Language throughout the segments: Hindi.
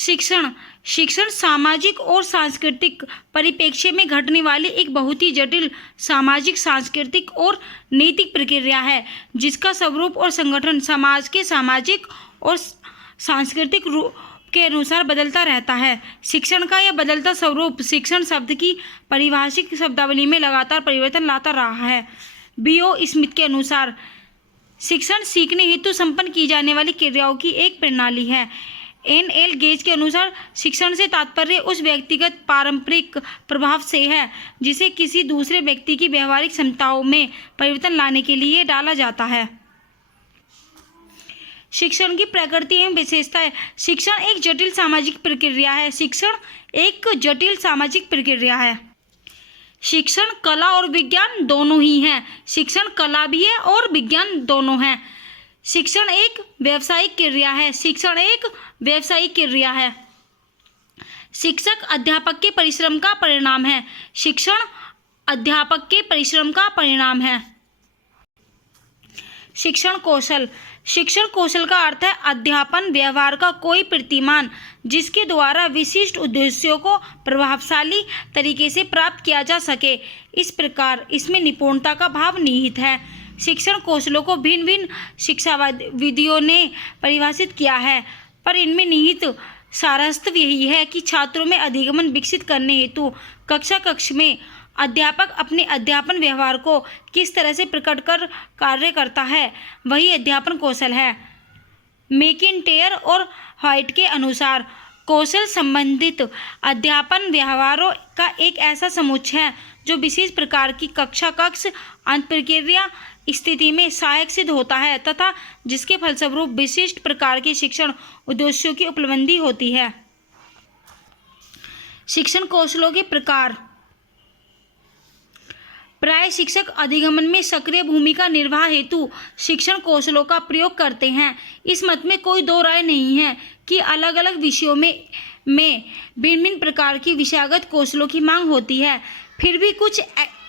शिक्षण शिक्षण सामाजिक और सांस्कृतिक परिप्रेक्ष्य में घटने वाली एक बहुत ही जटिल सामाजिक, सांस्कृतिक और नैतिक प्रक्रिया है, जिसका स्वरूप और संगठन समाज के सामाजिक और सांस्कृतिक रूप के अनुसार बदलता रहता है। शिक्षण का यह बदलता स्वरूप शिक्षण शब्द की पारिभाषिक शब्दावली में लगातार परिवर्तन लाता रहा है। B.O. स्मिथ के अनुसार शिक्षण सीखने हेतु संपन्न की जाने वाली क्रियाओं की एक प्रणाली है। N.L. गेज के अनुसार शिक्षण से तात्पर्य उस व्यक्तिगत पारंपरिक प्रभाव से है जिसे किसी दूसरे व्यक्ति की व्यवहारिक क्षमताओं में परिवर्तन लाने के लिए डाला जाता है। शिक्षण की प्रकृति एवं विशेषताएं। शिक्षण एक जटिल सामाजिक प्रक्रिया है। शिक्षण एक जटिल सामाजिक प्रक्रिया है। शिक्षण कला और विज्ञान दोनों ही हैं। शिक्षण कला भी है और विज्ञान दोनों हैं। शिक्षण एक व्यावसायिक क्रिया है। शिक्षण एक व्यावसायिक क्रिया है। शिक्षक अध्यापक के परिश्रम का परिणाम है। शिक्षण अध्यापक के परिश्रम का परिणाम है। शिक्षण कौशल। शिक्षण कौशल का अर्थ है अध्यापन व्यवहार का कोई प्रतिमान जिसके द्वारा विशिष्ट उद्देश्यों को प्रभावशाली तरीके से प्राप्त किया जा सके। इस प्रकार इसमें निपुणता का भाव निहित है। शिक्षण कौशलों को भिन्न भिन्न शिक्षाविदों ने परिभाषित किया है, पर इनमें निहित सारस्वत यही है कि छात्रों में अधिगम विकसित करने हेतु कक्ष में अध्यापक अपने अध्यापन व्यवहार को किस तरह से प्रकट कर कार्य करता है, वही अध्यापन कौशल है। मैकिन्टायर और व्हाइट के अनुसार कौशल संबंधित अध्यापन व्यवहारों का एक ऐसा समुच्चय है जो विशेष प्रकार की कक्ष अंतःप्रक्रिया स्थिति में सहायक सिद्ध होता है तथा जिसके फलस्वरूप विशिष्ट प्रकार के शिक्षण उद्देश्यों की उपलब्धि होती है। शिक्षण कौशलों के प्रकार। प्राय शिक्षक अधिगमन में सक्रिय भूमिका निर्वाह हेतु शिक्षण कौशलों का प्रयोग करते हैं। इस मत में कोई दो राय नहीं है कि अलग अलग विषयों में भिन्न भिन्न प्रकार की विषयगत कौशलों की मांग होती है। फिर भी कुछ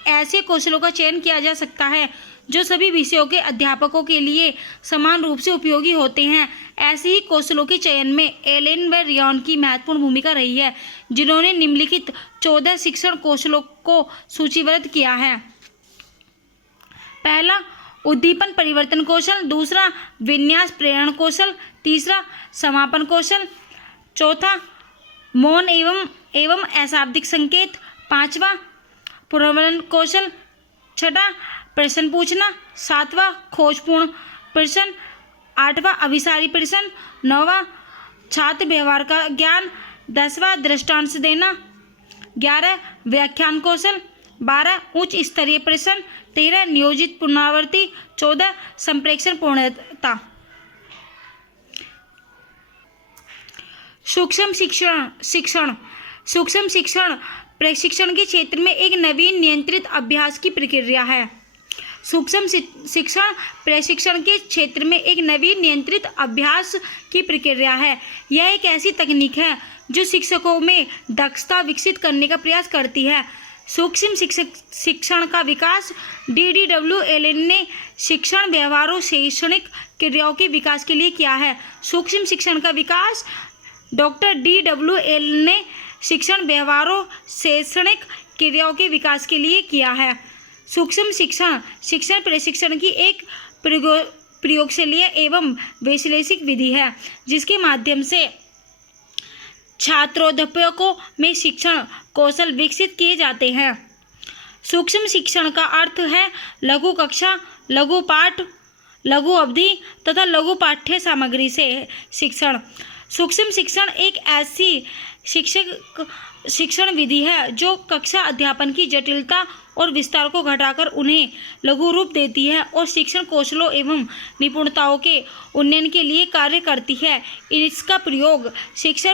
ऐसे कौशलों का चयन किया जा सकता है जो सभी विषयों के अध्यापकों के लिए समान रूप से उपयोगी होते हैं। ऐसे ही कौशलों के चयन में एलेन व रियॉन की महत्वपूर्ण भूमिका रही है, जिन्होंने निम्नलिखित 14 शिक्षण कौशलों को सूचीबद्ध किया है। पहला, उद्दीपन परिवर्तन कौशल। दूसरा, विन्यास प्रेरण कौशल। तीसरा, समापन कौशल। चौथा, मौन एवं अशाब्दिक संकेत। पांचवा, पुनर्वलन कौशल। छठा, प्रश्न पूछना। सातवां, खोजपूर्ण प्रश्न। आठवां, अभिसारी प्रश्न। नौवां, छात्र व्यवहार का ज्ञान। 10वां, दृष्टांत देना। 11, व्याख्यान कौशल। 12, उच्च स्तरीय प्रश्न। 13, नियोजित पुनरावृत्ति। 14, संप्रेषण पूर्णता। सूक्ष्म शिक्षण। सूक्ष्म शिक्षण प्रशिक्षण के क्षेत्र में एक नवीन नियंत्रित अभ्यास की प्रक्रिया है। सूक्ष्म शिक्षण प्रशिक्षण के क्षेत्र में एक नवीन नियंत्रित अभ्यास की प्रक्रिया है। यह एक ऐसी तकनीक है जो शिक्षकों में दक्षता विकसित करने का प्रयास करती है। सूक्ष्म शिक्षण का विकास D.W. एलेन ने शिक्षण व्यवहारों शैक्षणिक क्रियाओं के विकास के लिए किया है। सूक्ष्म शिक्षण का विकास डॉक्टर D.W. एलेन ने शिक्षण व्यवहारों शैक्षणिक क्रियाओं के विकास के लिए किया है। सूक्ष्म शिक्षण प्रशिक्षण की एक प्रयोगशालीय एवं वैश्लेषिक विधि है जिसके माध्यम से छात्रों में शिक्षण कौशल विकसित किए जाते हैं। सूक्ष्म शिक्षण का अर्थ है लघु कक्षा, लघु पाठ, लघु अवधि तथा लघु पाठ्य सामग्री से शिक्षण। सूक्ष्म शिक्षण एक ऐसी शिक्षण विधि है जो कक्षा अध्यापन की जटिलता और विस्तार को घटाकर उन्हें लघु रूप देती है और शिक्षण कौशलों एवं निपुणताओं के उन्नयन के लिए कार्य करती है। इसका प्रयोग शिक्षण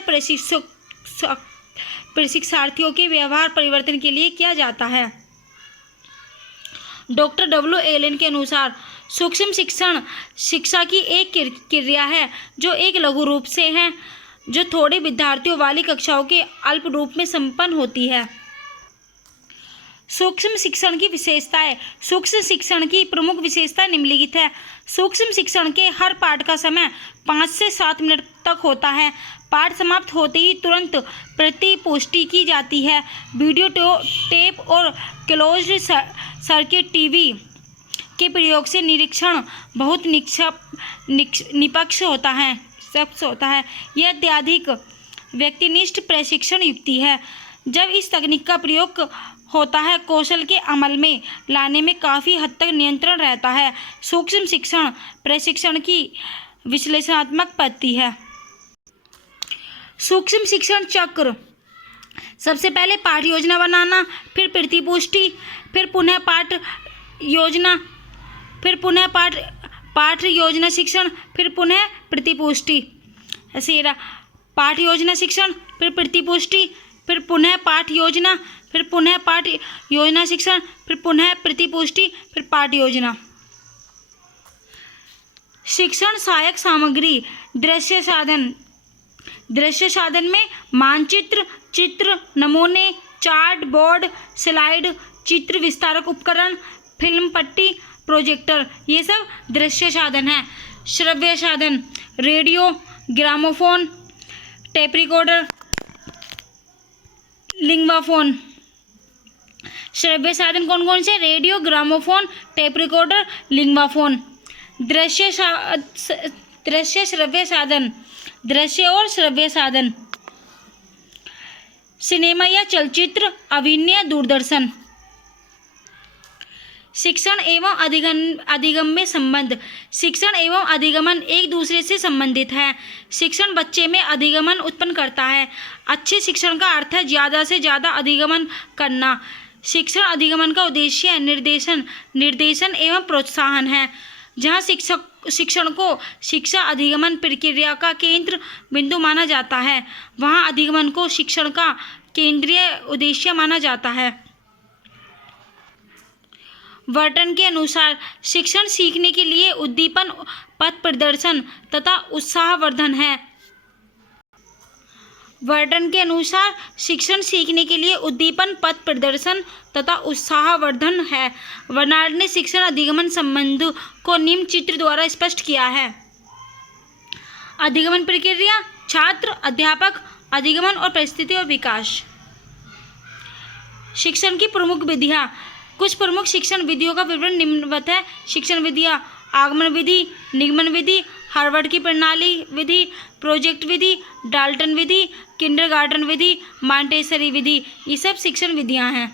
प्रशिक्षार्थियों के व्यवहार परिवर्तन के लिए किया जाता है। Doctor W. एलेन के अनुसार सूक्ष्म शिक्षण शिक्षा की एक क्रिया है जो एक लघु रूप से है, जो थोड़े विद्यार्थियों वाली कक्षाओं के अल्प रूप में संपन्न होती है। सूक्ष्म शिक्षण की विशेषताएं। सूक्ष्म शिक्षण की प्रमुख विशेषता निम्नलिखित है। सूक्ष्म शिक्षण के हर पाठ का समय 5 से 7 मिनट तक होता है। पाठ समाप्त होते ही तुरंत प्रतिपुष्टि की जाती है। वीडियो टेप और क्लोज्ड सर्किट टीवी के प्रयोग से निरीक्षण बहुत निष्पक्ष होता है। यह अत्यधिक व्यक्तिनिष्ठ प्रशिक्षण युक्ति है। जब इस तकनीक का प्रयोग होता है, कौशल के अमल में लाने में काफ़ी हद तक नियंत्रण रहता है। सूक्ष्म शिक्षण प्रशिक्षण की विश्लेषणात्मक पद्धति है। सूक्ष्म शिक्षण चक्र। सबसे पहले पाठ योजना बनाना, फिर प्रतिपुष्टि, फिर पुनः पाठ योजना, फिर पुनः पाठ योजना शिक्षण, फिर पुनः प्रतिपुष्टि। ऐसे पाठ योजना शिक्षण, फिर प्रतिपुष्टि, फिर पुनः पाठ योजना, फिर पुनः पाठ योजना शिक्षण, फिर पुनः प्रतिपुष्टि, फिर पाठ योजना। शिक्षण सहायक सामग्री। दृश्य साधन। दृश्य साधन में मानचित्र, चित्र, नमूने, चार्ट बोर्ड, स्लाइड, चित्र विस्तारक उपकरण, फिल्म पट्टी, प्रोजेक्टर, ये सब दृश्य साधन है। श्रव्य साधन। Radio, gramophone, tape recorder, linguaphone. श्रव्य साधन कौन कौन से? Radio, gramophone, tape recorder, linguaphone. दृश्य श्रव्य साधन। दृश्य और श्रव्य साधन। सिनेमा या चलचित्र, अभिनय, दूरदर्शन। शिक्षण एवं अधिगम में संबंध। शिक्षण एवं अधिगमन एक दूसरे से संबंधित है। शिक्षण बच्चे में अधिगमन उत्पन्न करता है। अच्छे शिक्षण का अर्थ है ज़्यादा से ज़्यादा अधिगमन करना। शिक्षण अधिगमन का उद्देश्य निर्देशन एवं प्रोत्साहन है। जहाँ शिक्षण को शिक्षा अधिगमन प्रक्रिया का केंद्र बिंदु माना जाता है, वहाँ अधिगमन को शिक्षण का केंद्रीय उद्देश्य माना जाता है। वर्टन के अनुसार शिक्षण सीखने के लिए उद्दीपन, पथ प्रदर्शन तथा उत्साहवर्धन है। वर्टन के अनुसार शिक्षण सीखने के लिए उद्दीपन, पथ प्रदर्शन तथा उत्साहवर्धन है। बर्नार्ड ने शिक्षण अधिगमन संबंध को निम्न चित्र द्वारा स्पष्ट किया है। अधिगमन प्रक्रिया, छात्र, अध्यापक, अधिगमन और परिस्थिति और विकास। शिक्षण की प्रमुख विधियाँ। कुछ प्रमुख शिक्षण विधियों का विवरण निम्नवत है। शिक्षण विधियाँ: आगमन विधि, निगमन विधि, हार्वर्ड की प्रणाली विधि, प्रोजेक्ट विधि, डाल्टन विधि, किंडरगार्टन विधि, मॉन्टेसरी विधि। ये सब शिक्षण विधियाँ हैं।